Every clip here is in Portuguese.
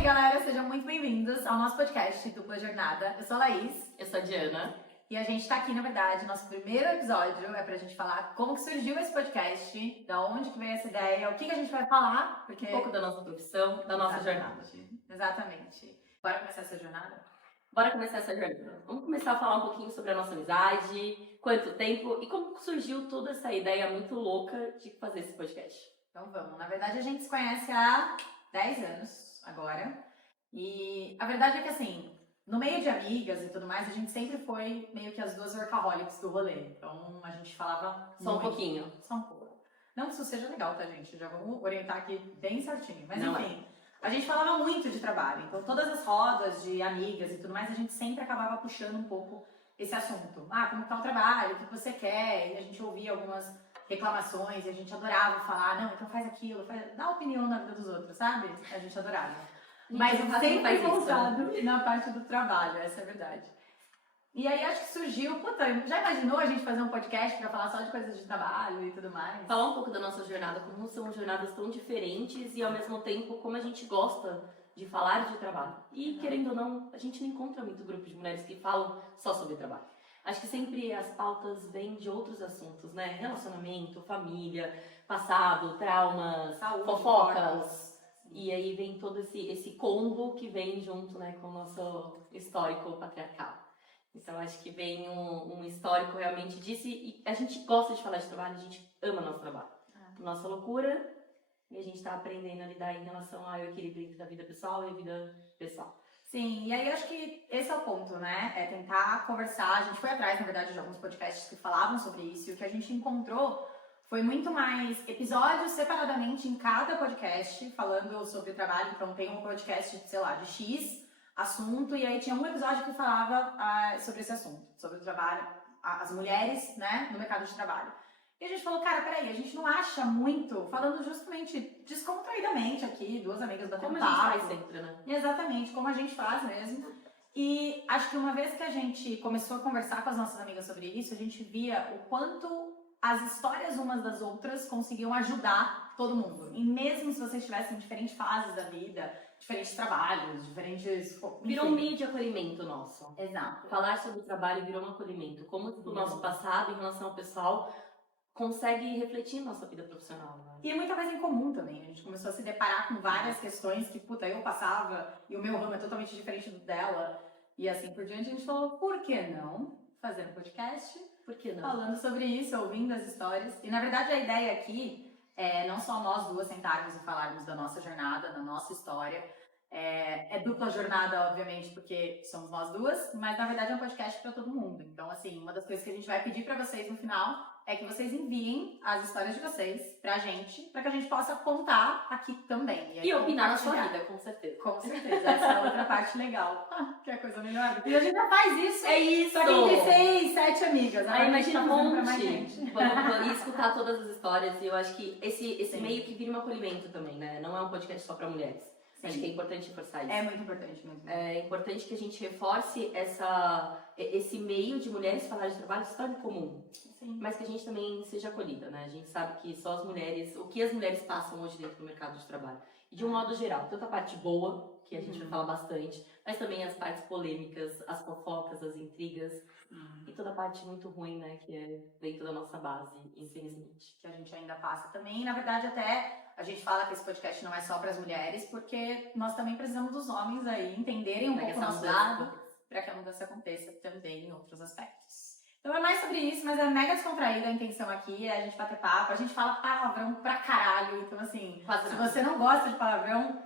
aí, galera, sejam muito bem-vindos ao nosso podcast Dupla Jornada. Eu sou a Laís. Eu sou a Diana. E a gente tá aqui, na verdade, nosso primeiro episódio é pra gente falar como que surgiu esse podcast, da onde que veio essa ideia, o que a gente vai falar, porque... Um pouco da nossa profissão, da nossa jornada. Exatamente. Bora começar essa jornada? Bora começar essa jornada. Vamos começar a falar um pouquinho sobre a nossa amizade, quanto tempo e como surgiu toda essa ideia muito louca de fazer esse podcast. Então vamos. Na verdade, a gente se conhece há 10 anos agora. E a verdade é que, assim, no meio de amigas e tudo mais, a gente sempre foi meio que as duas workaholics do rolê. Então, a gente falava Só um pouquinho. Só um pouco. Não que isso seja legal, tá, gente? Já vamos orientar aqui bem certinho. Mas, Não enfim, a gente falava muito de trabalho. Então, todas as rodas de amigas e tudo mais, a gente sempre acabava puxando um pouco esse assunto. Ah, como tá o trabalho? O que você quer? E a gente ouvia algumas reclamações e a gente adorava falar, não, então faz aquilo, dá opinião na vida dos outros, sabe? A gente adorava. Mas sempre voltado na parte do trabalho, essa é a verdade. E aí acho que surgiu, puta, já imaginou a gente fazer um podcast pra falar só de coisas de trabalho e tudo mais? Falar um pouco da nossa jornada, como são jornadas tão diferentes e ao mesmo tempo como a gente gosta de falar de trabalho. E querendo ou não, a gente não encontra muito grupo de mulheres que falam só sobre trabalho. Acho que sempre as pautas vêm de outros assuntos, né? Relacionamento, família, passado, traumas, Saúde, fofocas. E aí vem todo esse combo que vem junto, né, com o nosso histórico patriarcal. Então acho que vem um histórico realmente disso e a gente gosta de falar de trabalho, a gente ama nosso trabalho. Nossa loucura, e a gente está aprendendo a lidar em relação ao equilíbrio entre a vida pessoal e a vida pessoal. Sim, e aí acho que esse é o ponto, né? É tentar conversar. A gente foi atrás, na verdade, de alguns podcasts que falavam sobre isso, e o que a gente encontrou foi muito mais episódios separadamente em cada podcast, falando sobre trabalho. Então tem um podcast, sei lá, de X assunto, e aí tinha um episódio que falava sobre esse assunto, sobre o trabalho, as mulheres, né, no mercado de trabalho. E a gente falou, cara, peraí, a gente não acha muito, falando justamente descontraídamente aqui, duas amigas batendo papo. Como a gente faz sempre, né? Exatamente, como a gente faz mesmo. E acho que uma vez que a gente começou a conversar com as nossas amigas sobre isso, a gente via o quanto as histórias umas das outras conseguiam ajudar todo mundo. E mesmo se vocês estivessem em diferentes fases da vida, diferentes trabalhos, diferentes... Enfim. Virou um meio de acolhimento nosso. Exato. Falar sobre o trabalho virou um acolhimento. Como o nosso passado em relação ao pessoal consegue refletir na nossa vida profissional. Né? E é muita coisa em comum também. A gente começou a se deparar com várias questões que, puta, eu passava e o meu ramo é totalmente diferente do dela. E assim por diante, a gente falou, por que não fazer um podcast? Por que não? Falando sobre isso, ouvindo as histórias. E na verdade a ideia aqui é não só nós duas sentarmos e falarmos da nossa jornada, da nossa história. É dupla jornada, obviamente, porque somos nós duas, mas na verdade é um podcast para todo mundo. Então, assim, uma das coisas que a gente vai pedir para vocês no final é que vocês enviem as histórias de vocês pra gente, pra que a gente possa contar aqui também. E opinar na sua vida, com certeza. Com certeza, essa é a outra parte legal. Que é a coisa melhor. E a gente já faz isso. É isso! Só que entre 6, 7 amigas. Aí imagina um pra mais monte. gente. Vamos escutar todas as histórias e eu acho que esse meio que vira um acolhimento também, né? Não é um podcast só pra mulheres. Acho que é importante reforçar isso. É muito importante mesmo. É importante que a gente reforce esse meio de mulheres falar de trabalho tão comum. Sim. Mas que a gente também seja acolhida, né? A gente sabe que só as mulheres, o que as mulheres passam hoje dentro do mercado de trabalho. E de um modo geral, tanto a parte boa, que a gente vai falar bastante, mas também as partes polêmicas, as fofocas, as intrigas, e toda a parte muito ruim, né? Que é dentro da nossa base, infelizmente. Que a gente ainda passa também. E, na verdade, até a gente fala que esse podcast não é só para as mulheres, porque nós também precisamos dos homens aí entenderem um pouco o nosso lado, para que a mudança aconteça também em outros aspectos. Então é mais sobre isso, mas é mega descontraída a intenção aqui, é a gente bater papo, a gente fala palavrão pra caralho, então assim, se você não gosta de palavrão,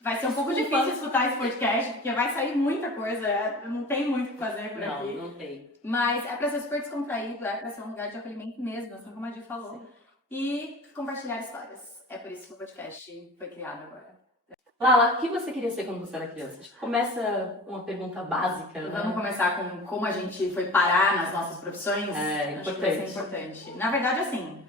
vai ser um pouco difícil escutar esse podcast, porque vai sair muita coisa, não tem muito o que fazer por aqui. Não tem. Mas é pra ser super descontraído, é pra ser um lugar de acolhimento mesmo, assim como a Di falou. Sim. E compartilhar histórias. É por isso que o podcast foi criado agora. Lala, o que você queria ser quando você era criança? Acho que começa uma pergunta básica, né? Vamos começar com como a gente foi parar nas nossas profissões? É, acho que vai ser importante. Na verdade, assim,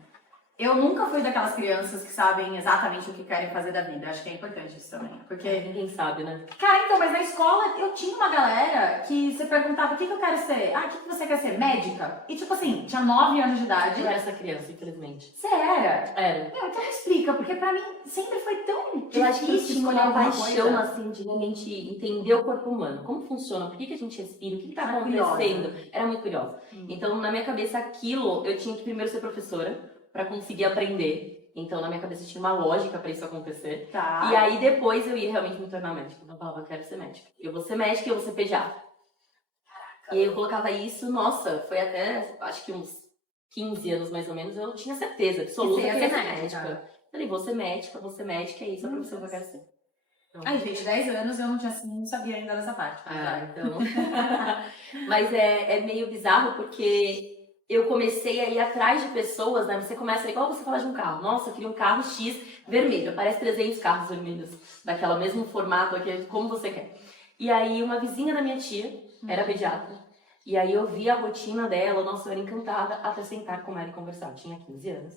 eu nunca fui daquelas crianças que sabem exatamente o que querem fazer da vida. Acho que é importante isso também. Porque, Ninguém sabe, né? cara, então, mas na escola eu tinha uma galera que você perguntava o que eu quero ser. Ah, o que você quer ser? Médica? E tipo assim, tinha 9 anos de idade. Eu era essa criança, infelizmente. Você era? Era. Meu, então me explica, porque pra mim sempre foi tão difícil. Eu acho que eu tinha escolher uma alguma paixão, coisa. assim, de realmente entender o corpo humano. Como funciona, por que a gente respira, o que tá Era curiosa. acontecendo. Era muito curiosa. Então, na minha cabeça, aquilo, eu tinha que primeiro ser professora pra conseguir aprender. Então, na minha cabeça, tinha uma lógica pra isso acontecer. Tá. E aí, depois, eu ia realmente me tornar médica. Então, eu falava, eu quero ser médica. Eu vou ser médica e eu vou ser pediatra. E aí, eu colocava isso, nossa, foi até, acho que uns 15 anos, mais ou menos, eu tinha certeza absoluta que você eu ia ia ser ser médica. médica. Falei, vou ser médica, é isso a profissão que eu quero ser. Então, Ai, gente, 10 anos eu não sabia ainda dessa parte. então. Mas é meio bizarro porque eu comecei a ir atrás de pessoas, né? Você começa, igual você fala de um carro. Nossa, eu queria um carro X vermelho. Aparece 300 carros vermelhos daquela mesmo formato aqui, como você quer. E aí, uma vizinha da minha tia era pediatra. E aí, eu vi a rotina dela. Nossa, eu era encantada até sentar com ela e conversar. Eu tinha 15 anos.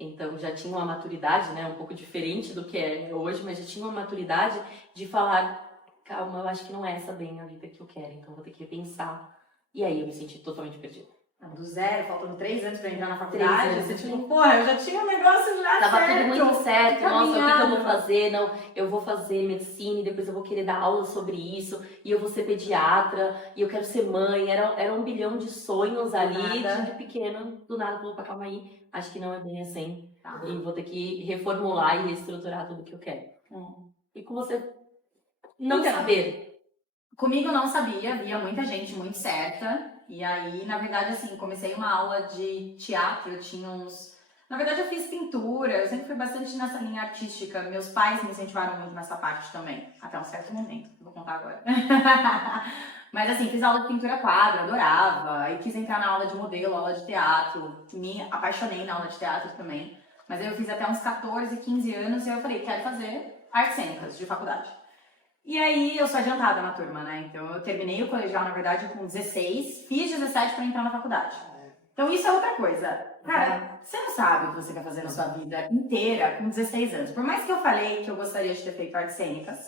Então, já tinha uma maturidade, né? Um pouco diferente do que é hoje, mas já tinha uma maturidade de falar, calma, eu acho que não é essa bem a vida que eu quero, então vou ter que pensar. E aí eu me senti totalmente perdida. Do zero, faltando 3 anos pra entrar na faculdade, 3 anos. você tipo, porra, eu já tinha um negócio já Tava certo. tudo muito certo, nossa, o que eu vou Caminhado. fazer? Não, eu vou fazer medicina e depois eu vou querer dar aula sobre isso, e eu vou ser pediatra, e eu quero ser mãe. Era um bilhão de sonhos ali, nada. de pequena, do nada, falou pra calma aí, acho que não é bem assim. Tá. E vou ter que reformular e reestruturar tudo que eu quero. E com você não Então, saber. Comigo não sabia, via muita gente muito certa. E aí, na verdade, assim, comecei uma aula de teatro, eu tinha uns... Na verdade, eu fiz pintura, eu sempre fui bastante nessa linha artística. Meus pais me incentivaram muito nessa parte também, até um certo momento, vou contar agora. Mas assim, fiz aula de pintura quadra, adorava. Aí quis entrar na aula de modelo, aula de teatro. Me apaixonei na aula de teatro também. Mas aí eu fiz até uns 14, 15 anos e aí eu falei, quero fazer artes cênicas de faculdade. E aí eu sou adiantada na turma, né? Então eu terminei o colegial, na verdade, com 16, fiz 17 para entrar na faculdade. Então isso é outra coisa. Cara, você não sabe o que você quer fazer na sua vida inteira com 16 anos. Por mais que eu falei que eu gostaria de ter feito artes cênicas,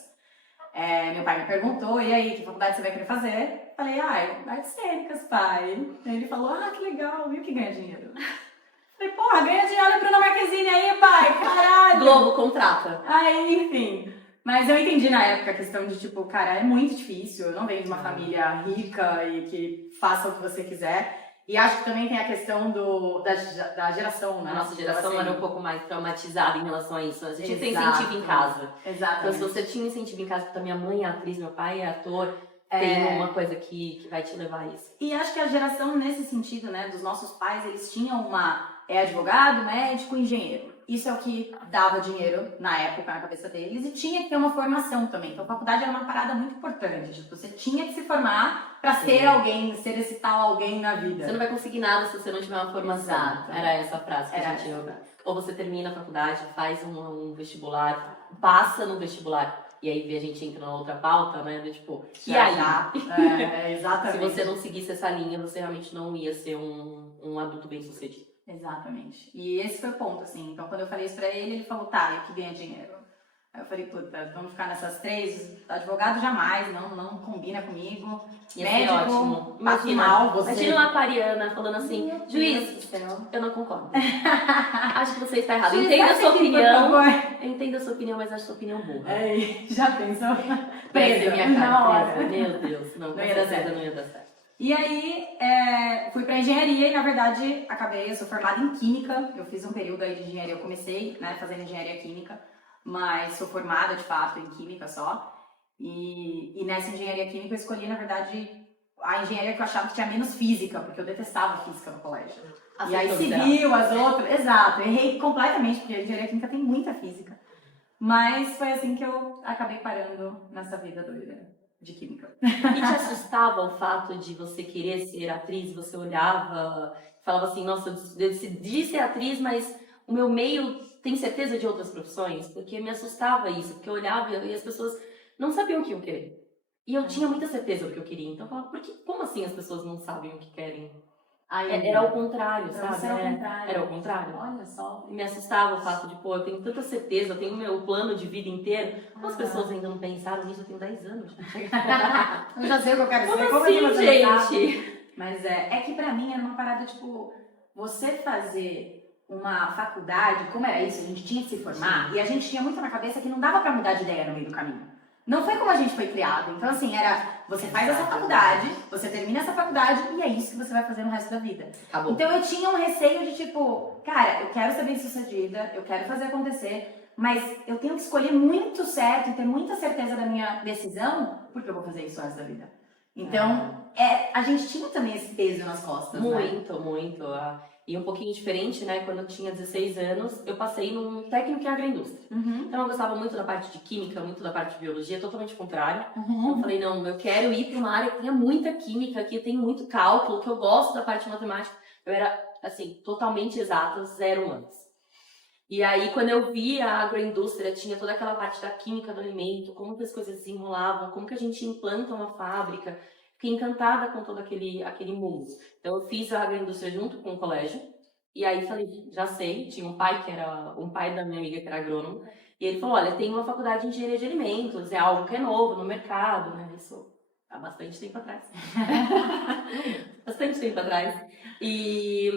meu pai me perguntou, e aí, que faculdade você vai querer fazer? Falei, artes cênicas, pai. Aí ele falou, que legal, viu que ganha dinheiro? Falei, porra, ganha dinheiro, olha a Bruna Marquezine aí, pai, caralho. Globo contrata. Aí, enfim. Mas eu entendi na época a questão de, tipo, cara, é muito difícil. Eu não venho de uma família rica e que faça o que você quiser. E acho que também tem a questão da geração, né? A nossa geração Então, assim, era um pouco mais traumatizada em relação a isso. A gente tem Exato. incentivo em casa. Exatamente. Então, se você tinha incentivo em casa, porque a minha mãe é atriz, meu pai é ator, tem uma coisa que vai te levar a isso. E acho que a geração, nesse sentido, né, dos nossos pais, eles tinham advogado, médico, engenheiro. Isso é o que dava dinheiro na época na cabeça deles e tinha que ter uma formação também. Então a faculdade era uma parada muito importante. Tipo, você tinha que se formar pra ser alguém, ser esse tal alguém na vida. Você não vai conseguir nada se você não tiver uma formação. Exato. Era essa a frase que a gente ouve. Ou você termina a faculdade, faz um vestibular, passa no vestibular. E aí a gente entra na outra pauta, né? Tipo, e aí? Exatamente. Se você não seguisse essa linha, você realmente não ia ser um adulto bem-sucedido. Exatamente. E esse foi o ponto, assim. Então, quando eu falei isso pra ele, ele falou, tá, e o que ganha dinheiro? Aí eu falei, puta, vamos ficar nessas 3. Advogado jamais, não combina comigo. Médico, ótimo. passo mal, você. Imagina uma aquariana falando assim, Meu juiz, Deus do céu. eu não concordo. Acho que você está errado. Juiz, Entenda a sua aqui, opinião. por favor. Eu entendo a sua opinião, mas acho a sua opinião burra. Já pensou? Presa minha na cara. hora. Presa. Meu Deus. Não Não ia dar certo. Não ia dar certo. E aí, fui pra engenharia e, na verdade, eu sou formada em química. Eu fiz um período aí de engenharia, eu comecei, né, fazendo engenharia química, mas sou formada, de fato, em química só. E nessa engenharia química eu escolhi, na verdade, a engenharia que eu achava que tinha menos física, porque eu detestava física no colégio. E aí seguiu as outras, exato, errei completamente, porque a engenharia química tem muita física. Mas foi assim que eu acabei parando nessa vida doida de química. E te assustava o fato de você querer ser atriz? Você olhava, falava assim, nossa, eu decidi ser atriz, mas o meu meio tem certeza de outras profissões? Porque me assustava isso, porque eu olhava e as pessoas não sabiam o que eu queria. E eu tinha muita certeza do que eu queria. Então eu falava, como assim as pessoas não sabem o que querem? Ainda. Era ao contrário, Pra sabe? você era ao contrário. Era ao contrário. Olha só. Me assustava o fato de, pô, eu tenho tanta certeza, eu tenho meu plano de vida inteiro. Como as pessoas ainda não pensaram nisso? Eu tenho 10 anos. Eu já sei o que eu quero Como ser. assim, Como você não sabe? gente? Mas é que pra mim era uma parada, tipo, você fazer uma faculdade, como era isso, a gente tinha que se formar, e a gente tinha muito na cabeça que não dava pra mudar de ideia no meio do caminho. Não foi como a gente foi criado. Então, assim, era, você faz essa faculdade, você termina essa faculdade, e é isso que você vai fazer no resto da vida. Acabou. Então, eu tinha um receio de, tipo, cara, eu quero ser bem-sucedida, eu quero fazer acontecer, mas eu tenho que escolher muito certo e ter muita certeza da minha decisão, porque eu vou fazer isso o resto da vida. Então, a gente tinha também esse peso nas costas, né? Muito, muito. E um pouquinho diferente, né? Quando eu tinha 16 anos, eu passei num técnico em agroindústria. Uhum. Então eu gostava muito da parte de química, muito da parte de biologia, totalmente contrário. Uhum. Eu falei, não, eu quero ir para uma área que tenha muita química, que tem muito cálculo, que eu gosto da parte de matemática. Eu era, assim, totalmente exata, 0 humanas. E aí, quando eu vi a agroindústria, tinha toda aquela parte da química do alimento, como que as coisas se enrolavam, como que a gente implanta uma fábrica. Fiquei encantada com todo aquele mundo. Então, eu fiz a agroindústria junto com o colégio. E aí, falei, já sei, tinha um pai um pai da minha amiga que era agrônomo. E ele falou, olha, tem uma faculdade de engenharia de alimentos, é algo que é novo no mercado, né? Isso há bastante tempo atrás. Bastante tempo atrás. E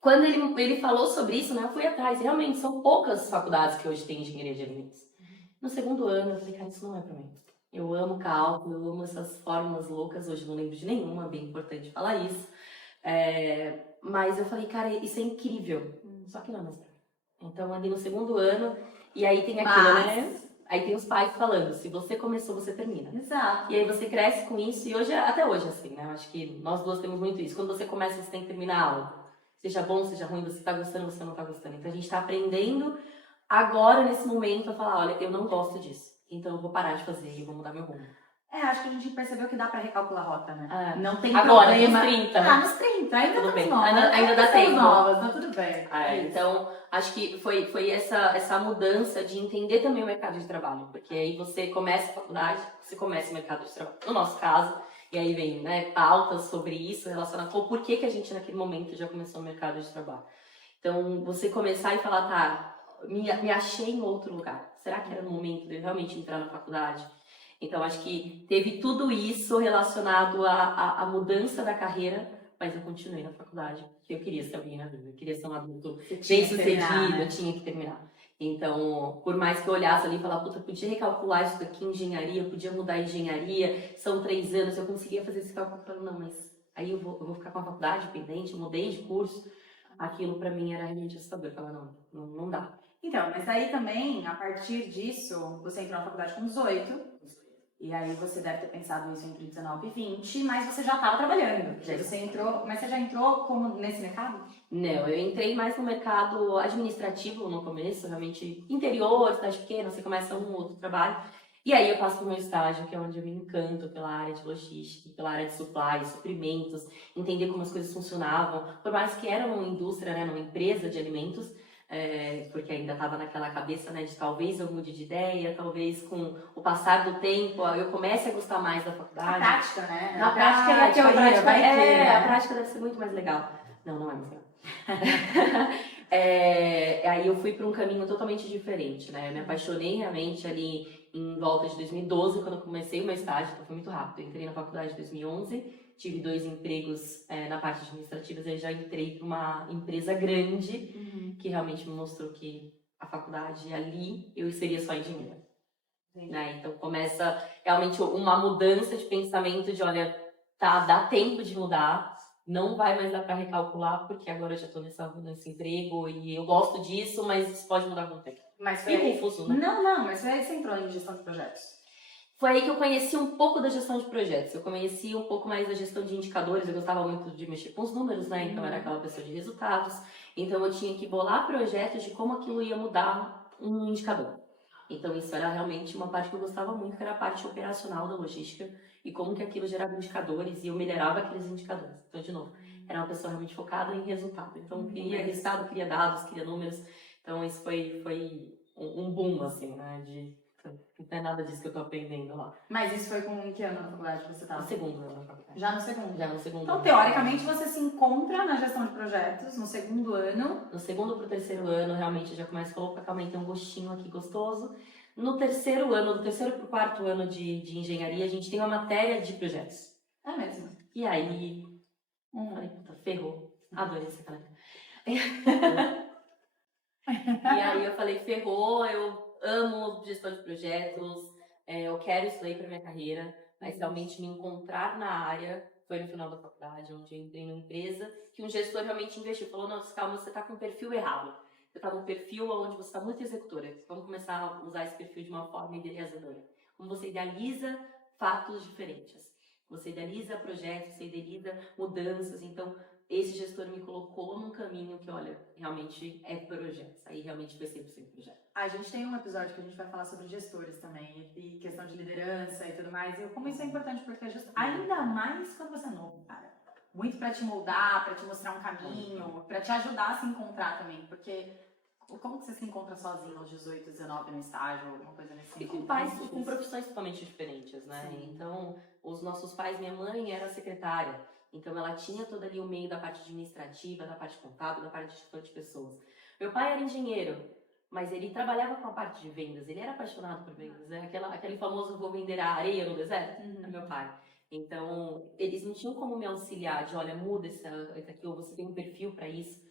quando ele falou sobre isso, né, eu fui atrás. Realmente, são poucas faculdades que hoje têm engenharia de alimentos. No segundo ano, eu falei, cara, isso não é pra mim. Eu amo cálculo, eu amo essas fórmulas loucas. Hoje não lembro de nenhuma, é bem importante falar isso. Mas eu falei, cara, isso é incrível. Só que não é mais pra mim. Então, ali no segundo ano, e aí tem aquilo, né? Aí tem os pais falando, se você começou, você termina. Exato. E aí você cresce com isso, e hoje, até hoje, assim, né? Eu acho que nós duas temos muito isso. Quando você começa, você tem que terminar algo. Seja bom, seja ruim, você tá gostando, você não tá gostando. Então a gente tá aprendendo agora, nesse momento, a falar, olha, eu não gosto disso. Então eu vou parar de fazer e vou mudar meu rumo. Acho que a gente percebeu que dá pra recalcular a rota, né? Não tem agora, problema. nos 30. Nos 30, ainda tudo estamos bem. novas. Ainda dá tempo. Novas, tá tudo bem. Então, acho que foi essa mudança de entender também o mercado de trabalho. Porque aí você começa a faculdade, você começa o mercado de trabalho. No nosso caso, e aí vem, né, pautas sobre isso relacionadas com o porquê que a gente naquele momento já começou o mercado de trabalho. Então, você começar e falar, tá, me achei em outro lugar. Será que era no momento de eu realmente entrar na faculdade? Então, acho que teve tudo isso relacionado à mudança da carreira, mas eu continuei na faculdade, porque eu queria ser alguém na vida, eu queria ser um adulto bem-sucedido, eu tinha que terminar. Então, por mais que eu olhasse ali e falasse, puta, eu podia recalcular isso daqui em engenharia, eu podia mudar a engenharia, são 3 anos, eu conseguia fazer esse cálculo. Eu falei, não, mas aí eu vou ficar com a faculdade pendente, eu mudei de curso. Aquilo pra mim era realmente assustador. Eu falava, não dá. Então, mas aí também, a partir disso, você entrou na faculdade com 18. E aí você deve ter pensado isso entre 19 e 20, mas você já estava trabalhando. Mas você já entrou como nesse mercado? Não, eu entrei mais no mercado administrativo no começo, realmente interior, cidade pequena, você começa um ou outro trabalho. E aí eu passo pro meu estágio, que é onde eu me encanto pela área de logística, pela área de supply, suprimentos, entender como as coisas funcionavam. Por mais que era uma indústria, né, uma empresa de alimentos, porque ainda estava naquela cabeça, né, de talvez eu mude de ideia, talvez com o passar do tempo eu comece a gostar mais da faculdade. A prática, né? A prática é a teoria, a prática deve ser muito mais legal. Não é mais legal. Aí eu fui para um caminho totalmente diferente, né? Eu me apaixonei realmente ali em volta de 2012, quando eu comecei o meu estágio, então foi muito rápido. Eu entrei na faculdade em 2011, tive 2 empregos na parte administrativa, aí já entrei para uma empresa grande, que realmente me mostrou que a faculdade ali eu seria só engenheira. Né? Então começa realmente uma mudança de pensamento de, olha, dá tempo de mudar, não vai mais dar para recalcular, porque agora eu já estou nesse emprego e eu gosto disso, mas isso pode mudar com o tempo. Mas foi aí... confuso, né? Não, mas foi aí que você entrou em gestão de projetos. Foi aí que eu conheci um pouco da gestão de projetos. Eu conheci um pouco mais da gestão de indicadores. Eu gostava muito de mexer com os números, né? Então, eu era aquela pessoa de resultados. Então, eu tinha que bolar projetos de como aquilo ia mudar um indicador. Então, isso era realmente uma parte que eu gostava muito, que era a parte operacional da logística e como que aquilo gerava indicadores e eu melhorava aqueles indicadores. Então, de novo, era uma pessoa realmente focada em resultado. Então, eu queria resultado, queria dados, queria números. Então, isso foi um boom, assim, né? De Não é nada disso que eu tô aprendendo lá. Mas isso foi com que ano na faculdade que você No tava? segundo ano da faculdade. Já no segundo? Já no segundo Então, ano. teoricamente, você se encontra na gestão de projetos no segundo ano. No segundo pro terceiro ano, realmente, eu já começo a falar, opa, calma aí, tem um gostinho aqui gostoso. No terceiro ano, do terceiro pro quarto ano de engenharia, a gente tem uma matéria de projetos. É mesmo? E aí, falei, puta, ferrou. Adorei essa cara. E aí eu falei, ferrou, eu amo gestão de projetos, eu quero isso aí pra minha carreira, mas realmente me encontrar na área foi no final da faculdade, onde eu entrei numa empresa que um gestor realmente investiu, falou, não, calma, você tá com o perfil errado. Você tá num perfil onde você tá muito executora, vamos começar a usar esse perfil de uma forma idealizadora. Como você idealiza fatos diferentes. Você idealiza projetos, você idealiza mudanças, então esse gestor me colocou num caminho que, olha, realmente é projetos. Aí realmente foi 100% projeto. A gente tem um episódio que a gente vai falar sobre gestores também, e questão de liderança e tudo mais. E como isso é importante, porque ainda mais quando você é novo, cara. Muito pra te moldar, pra te mostrar um caminho, pra te ajudar a se encontrar também. Porque como que você se encontra sozinho aos 18, 19 no estágio, alguma coisa nesse E sentido? com pais, com profissões totalmente diferentes, né? Sim. Então, os nossos pais, minha mãe era secretária. Então, ela tinha todo ali o meio da parte administrativa, da parte contábil, da parte de gestão de pessoas. Meu pai era engenheiro, mas ele trabalhava com a parte de vendas. Ele era apaixonado por vendas. É aquele famoso vou vender a areia no deserto. É meu pai. Então, eles não tinham como me auxiliar de, olha, muda isso aqui, ou você tem um perfil para isso.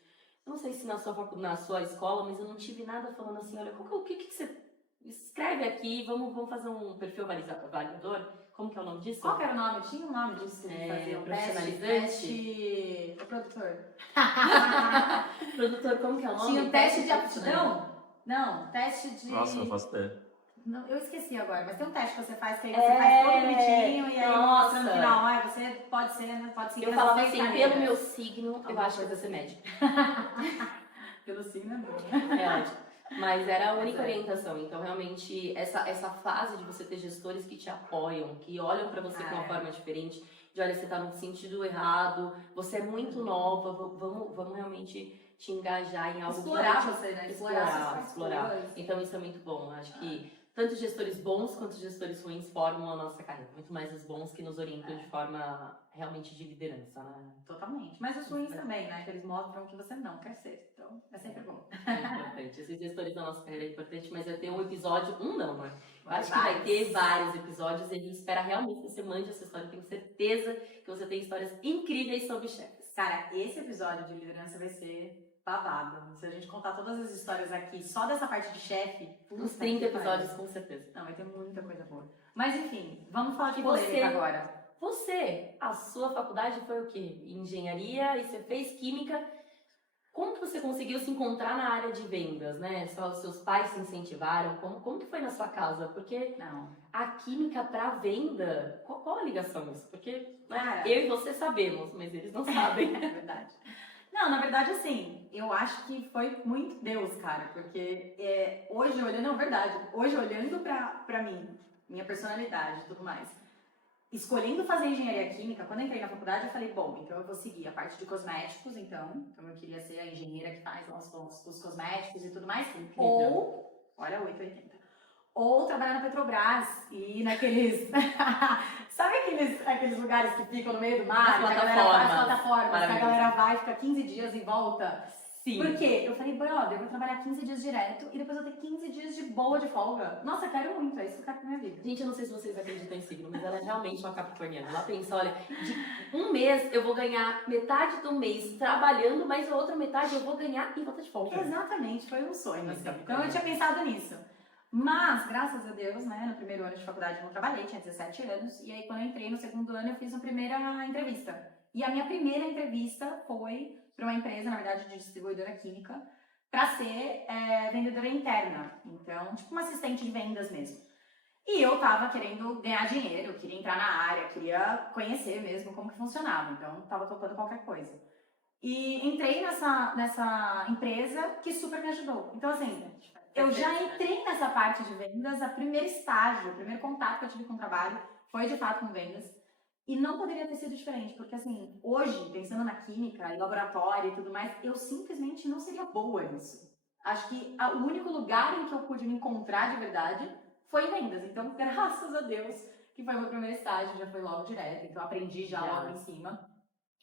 Eu não sei se na sua escola, mas eu não tive nada falando assim, olha, o que você escreve aqui, vamos fazer um perfil avaliador? Como que é o nome disso? Qual que era o nome? Tinha um nome disso que eles faziam? Profissionalizante? O produtor. Produtor, como que é o nome? Tinha um teste de aptidão? Não, teste de... Nossa, não faço ideia. Não, eu esqueci agora, mas tem um teste que você faz, que aí você faz todo bonitinho e aí mostra no final, você pode ser, não pode seguir. Eu falava assim, pelo meu signo, eu acho que eu vou ser médica. Pelo signo é bom. É ótimo. Mas era a única orientação. Então, realmente, essa fase de você ter gestores que te apoiam, que olham pra você de uma forma diferente, de olha, você tá no sentido errado, você é muito nova, vamos realmente te engajar em algo Explorar que você, né? Explorar. Então, isso é muito bom. Acho que tanto gestores bons quanto gestores ruins formam a nossa carreira. Muito mais os bons que nos orientam de forma realmente de liderança, né? Totalmente. Mas os ruins também, né? Que eles mostram que você não quer ser. Então, é sempre bom. É importante. Esses gestores da nossa carreira é importante, mas vai ter um episódio, não, né? Eu acho que vai ter vários episódios e a gente espera realmente que você mande essa história. Eu tenho certeza que você tem histórias incríveis sobre chefes. Cara, esse episódio de liderança vai ser babado. Se a gente contar todas as histórias aqui, só dessa parte de chefe... Uns 30 episódios, com certeza. Não, vai ter muita coisa boa. Mas enfim, vamos falar de você polêmica agora. A sua faculdade foi o quê? Engenharia, e você fez química. Como que você conseguiu se encontrar na área de vendas, né? Só os seus pais se incentivaram? Como que foi na sua casa? Porque a química para venda, qual a ligação disso? Porque eu e você sabemos, mas eles não sabem. É verdade. Não, na verdade, assim, eu acho que foi muito Deus, cara, porque hoje olhando pra mim, minha personalidade e tudo mais, escolhendo fazer engenharia química, quando eu entrei na faculdade, eu falei, bom, então eu vou seguir a parte de cosméticos, então eu queria ser a engenheira que faz lá os cosméticos e tudo mais, ou, olha, 880, ou trabalhar na Petrobras e naqueles, sabe aqueles lugares que ficam no meio do mar, que a galera faz plataformas, que a galera vai, fica 15 dias em volta? Sim. Por quê? Eu falei, brother, eu vou trabalhar 15 dias direto e depois eu vou ter 15 dias de boa de folga. Nossa, eu quero muito, é isso que eu quero pra minha vida. Gente, eu não sei se vocês acreditam em signo, mas ela é realmente uma capricorniana. Ela pensa, olha, de um mês eu vou ganhar metade do mês trabalhando, mas a outra metade eu vou ganhar e vou estar de folga. Exatamente, foi um sonho, assim. Então eu tinha pensado nisso. Mas, graças a Deus, né, no primeiro ano de faculdade eu não trabalhei, tinha 17 anos, e aí quando eu entrei no segundo ano eu fiz a primeira entrevista. E a minha primeira entrevista foi para uma empresa, na verdade, de distribuidora química, para ser vendedora interna. Então, tipo uma assistente de vendas mesmo. E eu tava querendo ganhar dinheiro, queria entrar na área, queria conhecer mesmo como que funcionava. Então, tava topando qualquer coisa. E entrei nessa empresa que super me ajudou. Então, assim, eu já entrei nessa parte de vendas, o primeiro contato que eu tive com o trabalho foi de fato com vendas. E não poderia ter sido diferente, porque assim, hoje, pensando na química e laboratório e tudo mais, eu simplesmente não seria boa nisso. Acho que o único lugar em que eu pude me encontrar de verdade foi em vendas. Então, graças a Deus, que foi meu primeiro estágio, já foi logo direto. Então, aprendi já logo em cima.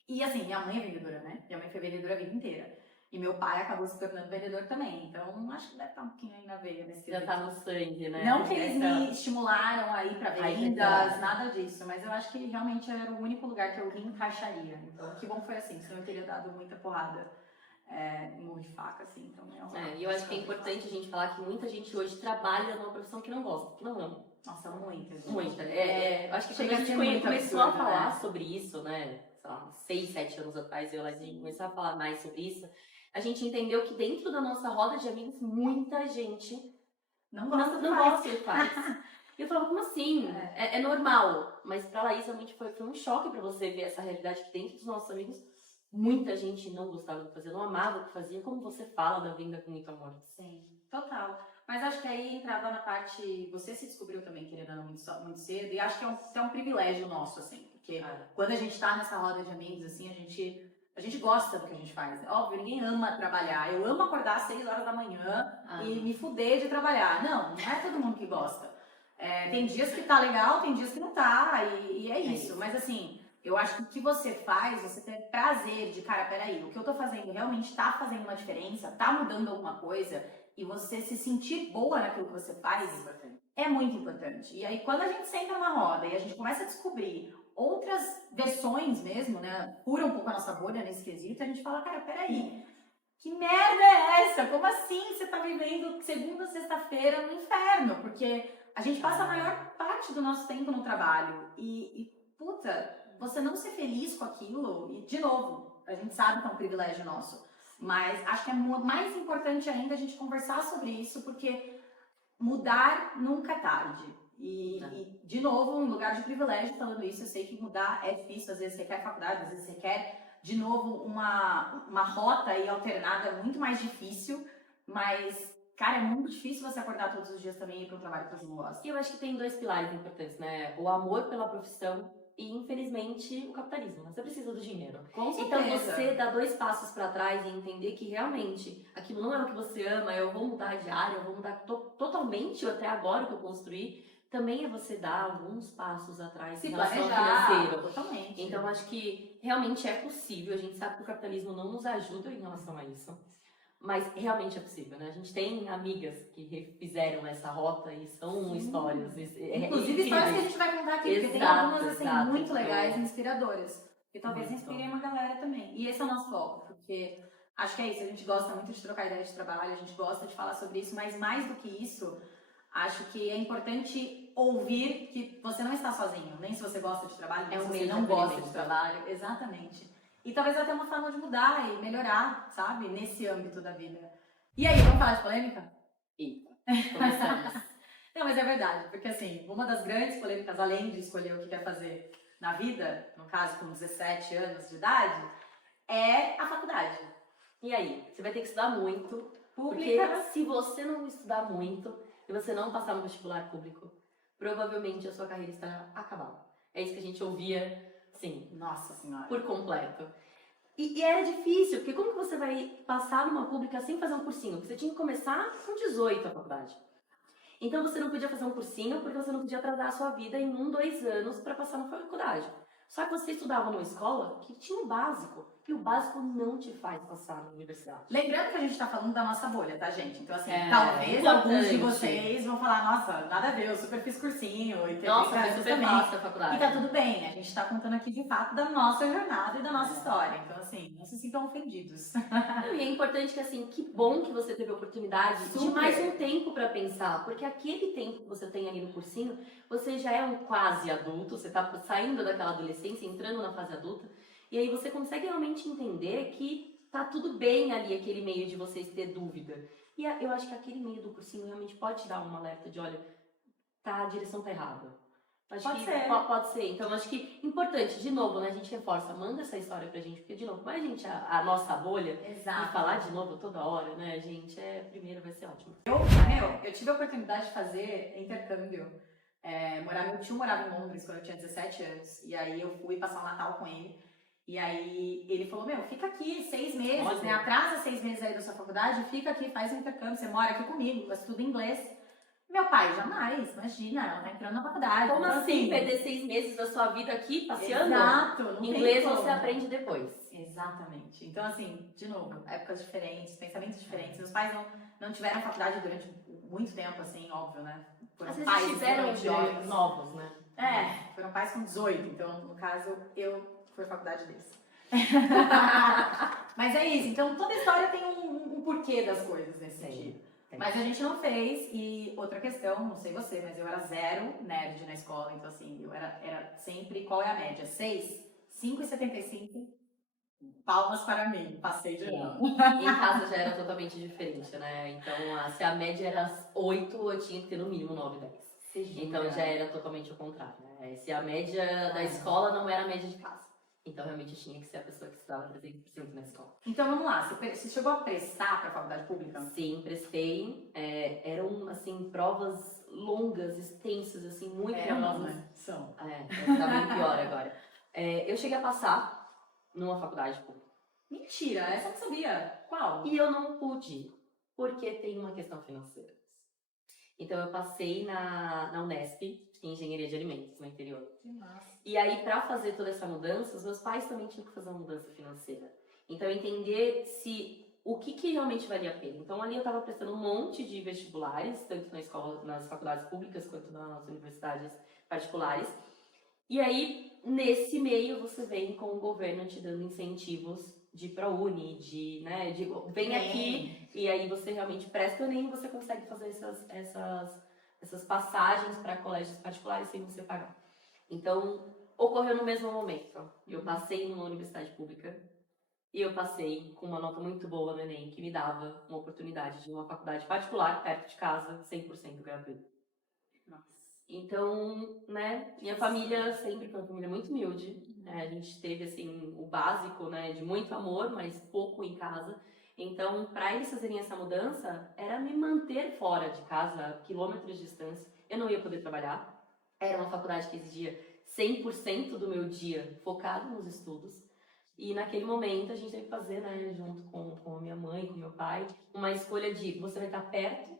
E assim, minha mãe é vendedora, né? Minha mãe foi vendedora a vida inteira. E meu pai acabou se tornando vendedor também. Então, acho que deve estar um pouquinho aí na veia nesse Já quesito. tá no sangue, né? Não que eles me estimularam a ir pra Ai, vendas, nada disso. Mas eu acho que realmente era o único lugar que eu me encaixaria. Então, que bom que foi assim. Senão eu teria dado muita porrada em murro de faca, assim. Então, E eu acho que é importante a gente falar que muita gente hoje trabalha numa profissão que não gosta, que não ama. Nossa, muita, gente. Muita. Eu acho que quando Chega a gente a ser muito começou absurdo, a falar né? sobre isso, né? Sei lá, 6, 7 anos atrás, a gente começou a falar mais sobre isso. A gente entendeu que dentro da nossa roda de amigos, muita gente Não gosta do gosta do que faz. E eu falava, como assim? É normal. Mas pra Laís, realmente foi um choque pra você ver essa realidade que dentro dos nossos amigos, muita gente não gostava do que fazia, não amava o que fazia, como você fala da venda com muito amor. Sim, total. Mas acho que aí entrava na parte. Você se descobriu também, querendo ou não, muito cedo, e acho que é um privilégio nosso, assim, porque quando a gente tá nessa roda de amigos, assim, a gente gosta do que a gente faz. Óbvio, ninguém ama trabalhar. Eu amo acordar às 6 horas da manhã e me fuder de trabalhar. Não é todo mundo que gosta. Tem dias que tá legal, tem dias que não tá, e é isso. Mas assim, eu acho que o que você faz, você tem prazer de, cara, peraí, o que eu tô fazendo realmente tá fazendo uma diferença, tá mudando alguma coisa, e você se sentir boa naquilo que você faz, é muito importante. E aí, quando a gente senta numa roda e a gente começa a descobrir outras versões mesmo, né, cura um pouco a nossa bolha nesse quesito, a gente fala, cara, peraí, que merda é essa? Como assim você tá vivendo segunda, sexta-feira no inferno? Porque a gente passa a maior parte do nosso tempo no trabalho e puta, você não ser feliz com aquilo, e de novo, a gente sabe que é um privilégio nosso, mas acho que é mais importante ainda a gente conversar sobre isso, porque mudar nunca é tarde. E de novo, um lugar de privilégio falando isso, eu sei que mudar é difícil, às vezes você quer faculdade, às vezes você quer, de novo, uma rota aí alternada muito mais difícil, mas, cara, é muito difícil você acordar todos os dias também e ir para um trabalho que você não gosta. E eu acho que tem 2 pilares importantes, né? O amor pela profissão e, infelizmente, o capitalismo. Você precisa do dinheiro. Com certeza. Então, você dá 2 passos para trás e entender que, realmente, aquilo não é o que você ama, eu vou mudar de área, eu vou mudar totalmente até agora o que eu construí. Também é você dar alguns passos atrás se em relação ao planejar, financeiro. totalmente. Então, acho que realmente é possível. A gente sabe que o capitalismo não nos ajuda em relação a isso. Mas realmente é possível, né? A gente tem amigas que fizeram essa rota e são histórias. Inclusive histórias que a gente vai contar aqui, porque tem algumas assim, muito legais e inspiradoras. Que talvez inspirem uma galera também. E esse é o nosso foco, porque acho que é isso, a gente gosta muito de trocar ideias de trabalho, a gente gosta de falar sobre isso, mas mais do que isso, acho que é importante ouvir que você não está sozinho, nem se você gosta de trabalho, nem se você não gosta de trabalho. Exatamente. E talvez até uma forma de mudar e melhorar, sabe? Nesse âmbito da vida. E aí, vamos falar de polêmica? Eita, começamos. Não, mas é verdade, porque assim, uma das grandes polêmicas, além de escolher o que quer fazer na vida, no caso com 17 anos de idade, é a faculdade. E aí? Você vai ter que estudar muito, porque se você não estudar muito e você não passar no vestibular público, provavelmente a sua carreira estará acabada. É isso que a gente ouvia. Sim, nossa senhora, por completo. E era difícil, porque como que você vai passar numa pública sem fazer um cursinho? Você tinha que começar com 18 a faculdade. Então você não podia fazer um cursinho porque você não podia atrasar a sua vida em 1, 2 anos para passar na faculdade. Só que você estudava numa escola que tinha o básico, e o básico não te faz passar na universidade. Lembrando que a gente tá falando da nossa bolha, tá, gente? Então, assim, talvez alguns de vocês vão falar, nossa, nada a ver, eu super fiz cursinho e teve super fácil a faculdade. E tá tudo bem, a gente tá contando aqui de fato da nossa jornada e da nossa história. Então, assim, não se sintam ofendidos. E é importante que, assim, que bom que você teve a oportunidade de mais um tempo pra pensar, porque aquele tempo que você tem ali no cursinho, você já é um quase adulto, você tá saindo daquela adolescência, entrando na fase adulta, e aí você consegue realmente entender que tá tudo bem ali, aquele meio de vocês ter dúvida. E eu acho que aquele meio do cursinho realmente pode te dar um alerta de, olha, a direção tá errada. Pode ser. Então, acho que importante, de novo, né, a gente reforça, manda essa história pra gente, porque, de novo, mas a gente, a nossa bolha, exato, e falar de novo toda hora, né, gente, primeiro vai ser ótimo. Eu tive a oportunidade de fazer intercâmbio. Meu tio morava em Londres quando eu tinha 17 anos, e aí eu fui passar o Natal com ele. E aí ele falou, fica aqui 6 meses, né? Atrasa 6 meses aí da sua faculdade, fica aqui, faz um intercâmbio, você mora aqui comigo, faz tudo em inglês. Meu pai, jamais, imagina, ela tá entrando na faculdade. Como então, assim, perder 6 meses da sua vida aqui passeando? Exato, não tem Inglês como. você aprende depois. Exatamente. Então, assim, de novo, épocas diferentes, pensamentos diferentes. Meus pais não tiveram faculdade durante muito tempo, assim, óbvio, né? Foram Às pais vezes tiveram extremamente jovens. novos, né? Foram pais com 18, então, no caso, eu fui à faculdade deles. Mas é isso, então toda história tem um porquê das coisas nesse sentido. Mas a gente não fez, e outra questão, não sei você, mas eu era zero nerd na escola, então assim, eu era sempre, qual é a média? 6, 5,75, palmas para mim, passei de ano. Em casa já era totalmente diferente, né? Então, se a média era 8, eu tinha que ter no mínimo 9, 10. Então já era totalmente o contrário, né? Se a média da escola não era a média de casa. Então realmente eu tinha que ser a pessoa que estudava 300% na escola. Então vamos lá, você chegou a prestar para a faculdade pública? Sim, prestei. Eram, assim, provas longas, extensas, assim, muito famosas. São. Tá bem pior agora. Eu cheguei a passar numa faculdade pública. Mentira, essa eu não sabia. Qual? E eu não pude, porque tem uma questão financeira. Então eu passei na Unesp, em Engenharia de Alimentos, no interior. Que massa. E aí, para fazer toda essa mudança, os meus pais também tinham que fazer uma mudança financeira. Então, entender o que realmente valia a pena. Então, ali eu estava prestando um monte de vestibulares, tanto na escola, nas faculdades públicas, quanto nas universidades particulares. E aí, nesse meio, você vem com o governo te dando incentivos de ProUni, vem aqui, e aí você realmente presta o Enem e você consegue fazer essas passagens para colégios particulares sem você pagar. Então, ocorreu no mesmo momento. Eu passei numa universidade pública e eu passei com uma nota muito boa no Enem, que me dava uma oportunidade de uma faculdade particular, perto de casa, 100% gratuita. Então, né, minha família sempre foi uma família muito humilde. A gente teve, assim, o básico, né, de muito amor, mas pouco em casa. Então, para eles fazerem essa mudança, era me manter fora de casa, quilômetros de distância. Eu não ia poder trabalhar. Era uma faculdade que exigia 100% do meu dia focado nos estudos. E naquele momento a gente teve que fazer, né, junto com a minha mãe, com meu pai, uma escolha de você vai estar perto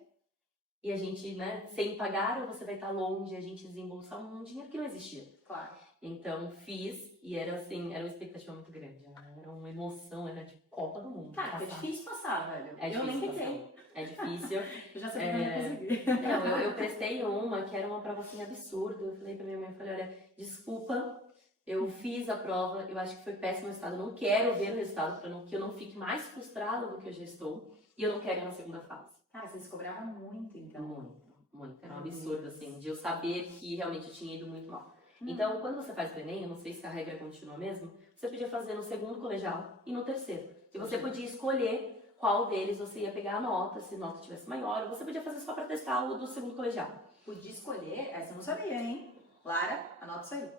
e a gente, né, sem pagar, ou você vai estar longe e a gente desembolsar um dinheiro que não existia. Claro. Então fiz e era assim, era uma expectativa muito grande, né? Era uma emoção, era de Copa do Mundo. Cara, é difícil passar, velho. Eu nem tentei. É difícil. Eu já sabia que não ia conseguir. Não, eu prestei uma que era uma prova assim absurda. Eu falei pra minha mãe, eu falei, olha, desculpa, eu fiz a prova, eu acho que foi péssimo o resultado, eu não quero ver o resultado para que eu não fique mais frustrada do que eu já estou e eu não quero ir na segunda fase. Cara, você descobrava muito, então. Muito. Era um absurdo, assim, de eu saber que realmente eu tinha ido muito mal. Então, quando você faz o Enem, eu não sei se a regra continua mesmo, você podia fazer no segundo colegial e no terceiro. E você podia escolher qual deles você ia pegar a nota, se a nota tivesse maior, ou você podia fazer só para testar o do segundo colegial. Podia escolher? Essa eu não sabia, hein? Lara, anota isso aí.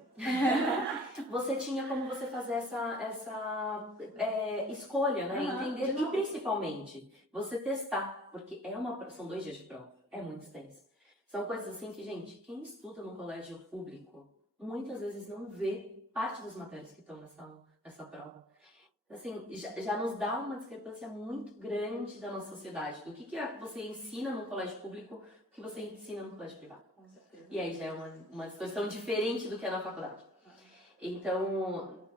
Você tinha como você fazer essa escolha, né? Entender e principalmente você testar, porque são 2 dias de prova, é muito extenso. São coisas assim que, gente, quem estuda no colégio público muitas vezes não vê parte das matérias que estão nessa prova. Assim, já nos dá uma discrepância muito grande da nossa sociedade, do que você ensina no colégio público, o que você ensina no colégio privado. E aí já é uma situação diferente do que é na faculdade. Então,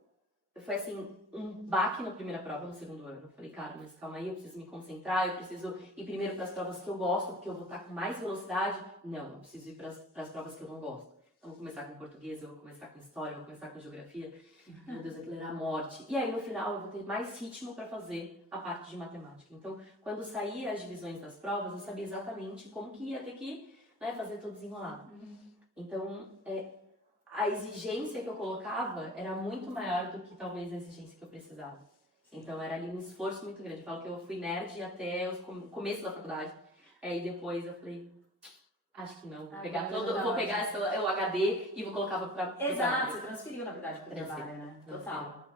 foi assim, um baque na primeira prova, no segundo ano. Eu falei, cara, mas calma aí, eu preciso me concentrar, eu preciso ir primeiro para as provas que eu gosto, porque eu vou estar com mais velocidade. Não, eu preciso ir para as provas que eu não gosto. Então, vou começar com português, eu vou começar com história, eu vou começar com geografia. Meu Deus, aquilo era a morte. E aí, no final, eu vou ter mais ritmo para fazer a parte de matemática. Então, quando saía as divisões das provas, eu sabia exatamente como que ia ter que, né, fazer todo desenrolado. Então, a exigência que eu colocava era muito maior do que talvez a exigência que eu precisava. Então, era ali um esforço muito grande. Eu falo que eu fui nerd até o começo da faculdade. Aí depois eu falei, acho que não, vou pegar o HD e vou colocar para Exato, você transferiu, na verdade, para o trabalho, né? Total.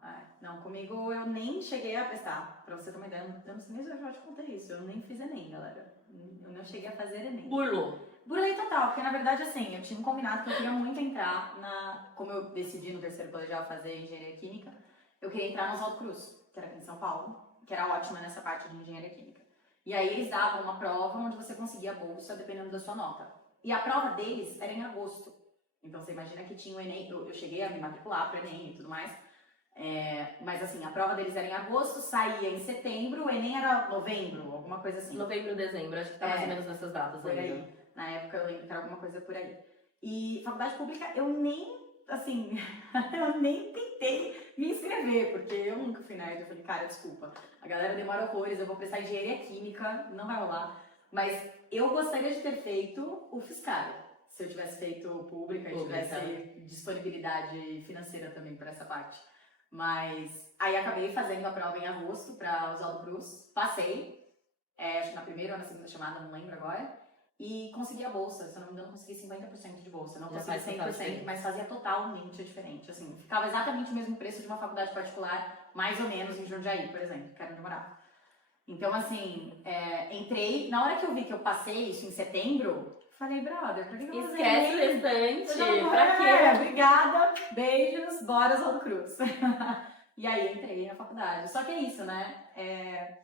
Não, comigo eu nem cheguei a prestar, pra você ter uma ideia, eu não sei nem se eu já te contei isso, eu nem fiz Enem, galera. Eu não cheguei a fazer Enem. Burlei total, porque na verdade, assim, eu tinha um combinado que eu queria muito entrar como eu decidi no terceiro colegial fazer engenharia química, eu queria entrar no Oswaldo Cruz, que era aqui em São Paulo, que era ótima nessa parte de engenharia química. E aí eles davam uma prova onde você conseguia a bolsa dependendo da sua nota. E a prova deles era em agosto. Então você imagina que tinha o Enem, eu cheguei a me matricular para o Enem e tudo mais. Mas assim, a prova deles era em agosto, saía em setembro, o Enem era novembro, alguma coisa assim. Novembro, dezembro, acho que tá mais ou menos nessas datas por ainda. aí. Na época eu lembro que era alguma coisa por aí. E faculdade pública eu nem, assim, eu nem tentei me inscrever, porque eu nunca fui nerd. Eu falei, cara, desculpa, a galera demora horrores, eu vou prestar engenharia química, não vai rolar. Mas eu gostaria de ter feito o fiscal. Se eu tivesse feito pública e tivesse disponibilidade financeira também para essa parte. Mas aí acabei fazendo a prova em agosto para Oswaldo Cruz, passei, acho que na primeira ou na segunda chamada, não lembro agora, e consegui a bolsa. Se eu não me engano, consegui 50% de bolsa, não consegui 100%, mas fazia totalmente diferente, assim, ficava exatamente o mesmo preço de uma faculdade particular, mais ou menos em Jundiaí, por exemplo, que era onde eu morava. Então, assim, entrei, na hora que eu vi que eu passei isso em setembro, falei, brother, por que eu vou fazer? Esquece o restante, pra quê? Obrigada, beijos, bora Oswaldo Cruz. E aí entrei na faculdade. Só que é isso, né?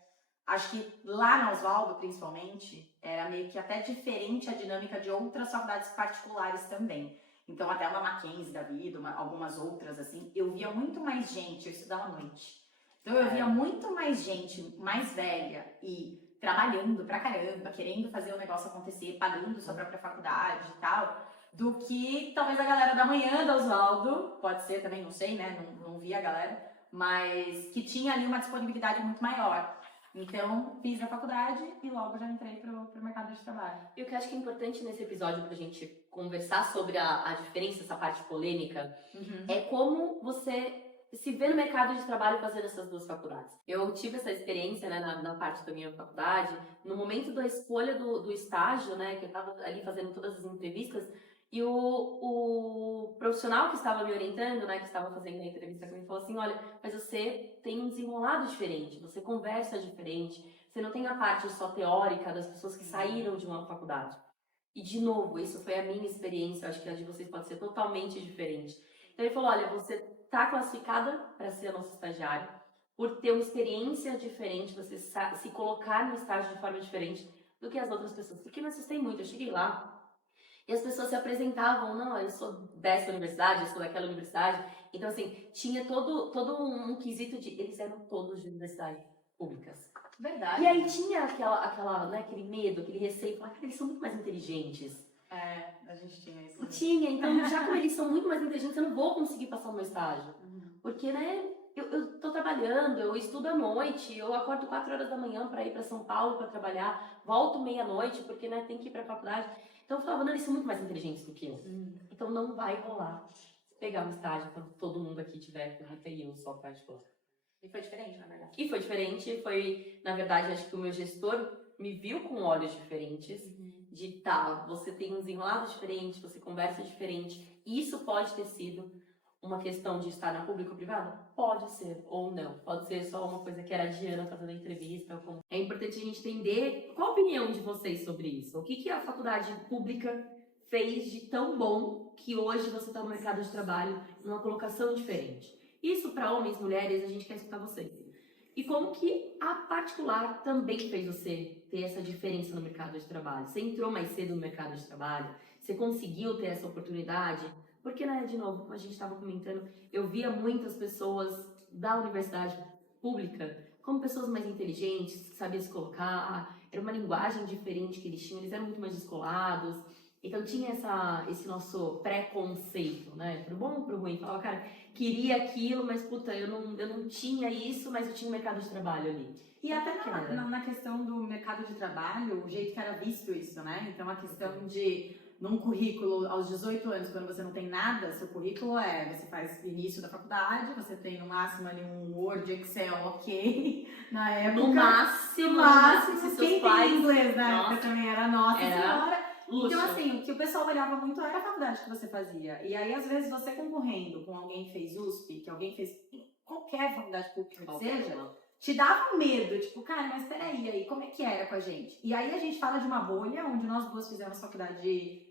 Acho que lá na Oswaldo, principalmente, era meio que até diferente a dinâmica de outras faculdades particulares também. Então, até uma Mackenzie da vida, algumas outras, assim, eu via muito mais gente, eu estudava à noite. Então, eu via muito mais gente mais velha e trabalhando pra caramba, querendo fazer o negócio acontecer, pagando sua própria faculdade e tal, do que talvez a galera da manhã da Oswaldo, pode ser também, não sei, né, não vi a galera, mas que tinha ali uma disponibilidade muito maior. Então, fiz a faculdade e logo já entrei pro mercado de trabalho. E o que eu acho que é importante nesse episódio pra gente conversar sobre a diferença, essa parte polêmica, é como você se vê no mercado de trabalho fazendo essas duas faculdades. Eu tive essa experiência, né, na parte da minha faculdade, no momento da escolha do estágio, né, que eu estava ali fazendo todas as entrevistas, e o profissional que estava me orientando, né, que estava fazendo a entrevista comigo, falou assim, olha, mas você tem um desenrolado diferente, você conversa diferente, você não tem a parte só teórica das pessoas que saíram de uma faculdade. E, de novo, isso foi a minha experiência, acho que a de vocês pode ser totalmente diferente. Então, ele falou, olha, você está classificada para ser a nossa estagiária, por ter uma experiência diferente, você se colocar no estágio de forma diferente do que as outras pessoas. Porque me assustei muito, eu cheguei lá e as pessoas se apresentavam, não, eu sou dessa universidade, eu sou daquela universidade. Então, assim, tinha todo um quesito de, eles eram todos de universidades públicas. Verdade. E aí tinha né, aquele medo, aquele receio, falar, cara, eles são muito mais inteligentes. A gente tinha isso. Tinha, então já como eles são muito mais inteligentes, eu não vou conseguir passar o meu estágio. Porque, né, eu tô trabalhando, eu estudo à noite, eu acordo 4 horas da manhã para ir para São Paulo para trabalhar, volto meia-noite porque, né, tem que ir para a faculdade. Então eu falava, não, eles são muito mais inteligentes do que eu. Então não vai rolar pegar um estágio quando todo mundo aqui tiver com TI ou só particular. E foi diferente, na verdade. E foi diferente, foi, na verdade, acho que o meu gestor me viu com olhos diferentes, de você tem um desenrolado diferente, você conversa diferente. Isso pode ter sido uma questão de estar na público-privada? Pode ser, ou não. Pode ser só uma coisa que era a Diana fazendo a entrevista. É importante a gente entender qual a opinião de vocês sobre isso. O que a faculdade pública fez de tão bom que hoje você está no mercado de trabalho numa colocação diferente. Isso para homens e mulheres, a gente quer escutar vocês. E como que a particular também fez você ter essa diferença no mercado de trabalho? Você entrou mais cedo no mercado de trabalho? Você conseguiu ter essa oportunidade? Porque, né, de novo, como a gente estava comentando, eu via muitas pessoas da universidade pública como pessoas mais inteligentes, que sabiam se colocar, era uma linguagem diferente que eles tinham, eles eram muito mais descolados. Então tinha esse nosso preconceito, né? Pro bom ou pro ruim. Falava, cara, queria aquilo, mas puta, eu não tinha isso, mas eu tinha um mercado de trabalho ali. E até na questão do mercado de trabalho, o jeito que era visto isso, né? Então a questão de, num currículo aos 18 anos, quando você não tem nada, seu currículo você faz início da faculdade, você tem no máximo ali um Word, Excel, ok, na época. No máximo, se quem tem inglês na época também era nossa senhora. Luxo. Então, assim, o que o pessoal olhava muito era a faculdade que você fazia. E aí, às vezes, você concorrendo com alguém que fez USP, que alguém fez qualquer faculdade pública que seja, te dava um medo, tipo, cara, mas peraí, aí, como é que era com a gente? E aí a gente fala de uma bolha, onde nós duas fizemos faculdade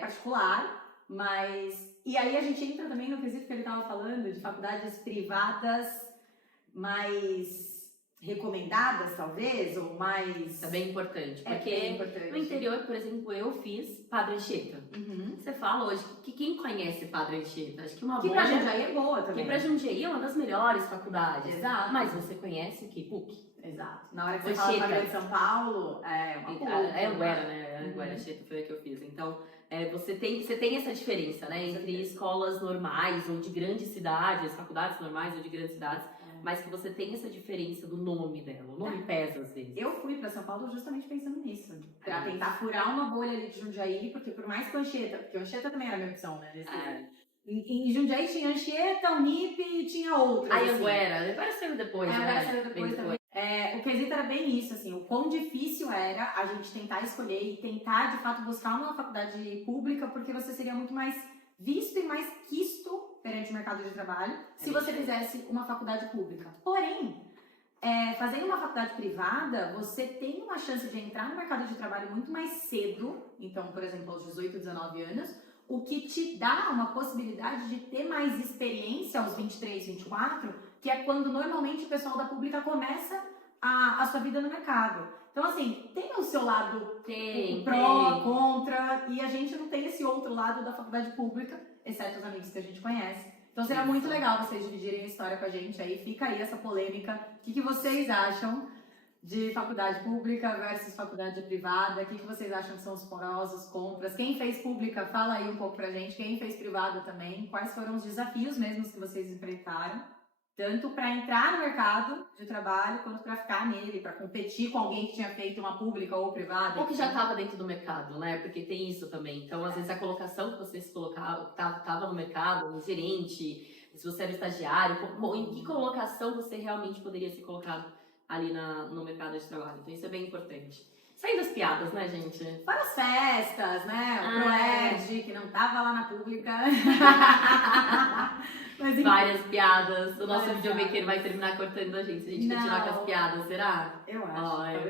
particular, mas... E aí a gente entra também no quesito que ele estava falando, de faculdades privadas mais recomendadas, talvez, ou mais... Isso é bem importante, É porque bem importante. no interior, por exemplo, eu fiz Padre Anchieta. Uhum. Você fala hoje que quem conhece Padre Anchieta, acho que uma Que boa... pra Jundiaí é boa também. Que pra Jundiaí é uma das melhores faculdades. Exato. Mas você conhece o que? PUC. Exato. Na hora que você Anchieta. fala de São Paulo, é uma PUC. É Anguera, né? Anguera Anchieta foi a que eu fiz. Então, você tem essa diferença, né? Entre escolas normais ou de grandes cidades, faculdades normais ou de grandes cidades, mas que você tem essa diferença do nome dela. O nome pesa às vezes. Eu fui pra São Paulo justamente pensando nisso. Pra tentar furar uma bolha ali de Jundiaí, porque por mais que o Anchieta, porque o Anchieta também era a minha opção, né? Em Jundiaí tinha Anchieta, Unip e tinha outras. Aí Anguera saiu depois, né? Anguera saiu depois também. O quesito era bem isso, assim, o quão difícil era a gente tentar escolher e tentar, de fato, buscar uma faculdade pública, porque você seria muito mais visto e mais quisto perante o mercado de trabalho se você fizesse uma faculdade pública. Porém, fazendo uma faculdade privada, você tem uma chance de entrar no mercado de trabalho muito mais cedo, então, por exemplo, aos 18, 19 anos, o que te dá uma possibilidade de ter mais experiência aos 23, 24, que é quando normalmente o pessoal da pública começa a sua vida no mercado. Então, assim, tem o seu lado pró, contra, e a gente não tem esse outro lado da faculdade pública, exceto os amigos que a gente conhece. Então, seria muito legal vocês dividirem a história com a gente aí. Fica aí essa polêmica. O que vocês acham de faculdade pública versus faculdade privada? O que vocês acham que são os prós, os contras? Quem fez pública, fala aí um pouco pra gente. Quem fez privada também. Quais foram os desafios mesmos que vocês enfrentaram? Tanto para entrar no mercado de trabalho, quanto para ficar nele, para competir com alguém que tinha feito uma pública ou privada. Ou que já estava dentro do mercado, né? Porque tem isso também. Então, às vezes, a colocação que você se colocava, estava no mercado, no gerente, se você era estagiário, em que colocação você realmente poderia ser colocado ali no mercado de trabalho. Então, isso é bem importante. Saindo das piadas, né, gente? Para as festas, né? O Proerd, que não tava lá na pública. Mas, várias piadas. O nosso videomaker vai terminar cortando a gente se a gente continuar com as piadas, será? Eu acho.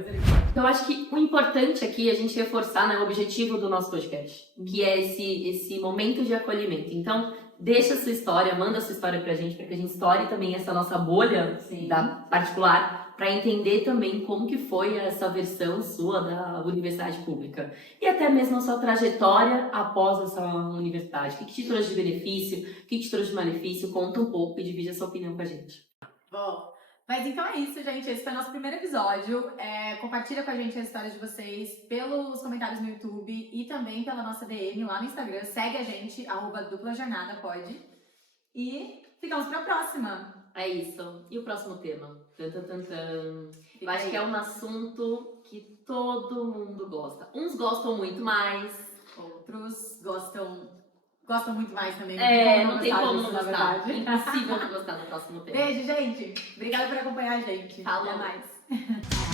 Então, eu acho que o importante aqui é a gente reforçar, né, o objetivo do nosso podcast, que é esse momento de acolhimento. Então, deixa a sua história, manda a sua história pra gente, para que a gente estoure também essa nossa bolha da particular, para entender também como que foi essa versão sua da universidade pública. E até mesmo a sua trajetória após essa universidade. O que te trouxe de benefício, o que te trouxe de malefício? Conta um pouco e divide a sua opinião com a gente. Bom, mas então é isso, gente. Esse foi o nosso primeiro episódio. Compartilha com a gente a história de vocês pelos comentários no YouTube e também pela nossa DM lá no Instagram. Segue a gente, @duplajornadapod. E ficamos pra próxima. É isso. E o próximo tema? Eu acho que é um assunto que todo mundo gosta. Uns gostam muito mais. Outros gostam muito mais também. Não tem como não gostar. Impossível não gostar do próximo tema. Beijo, gente. Obrigada por acompanhar a gente. Falou. Até mais.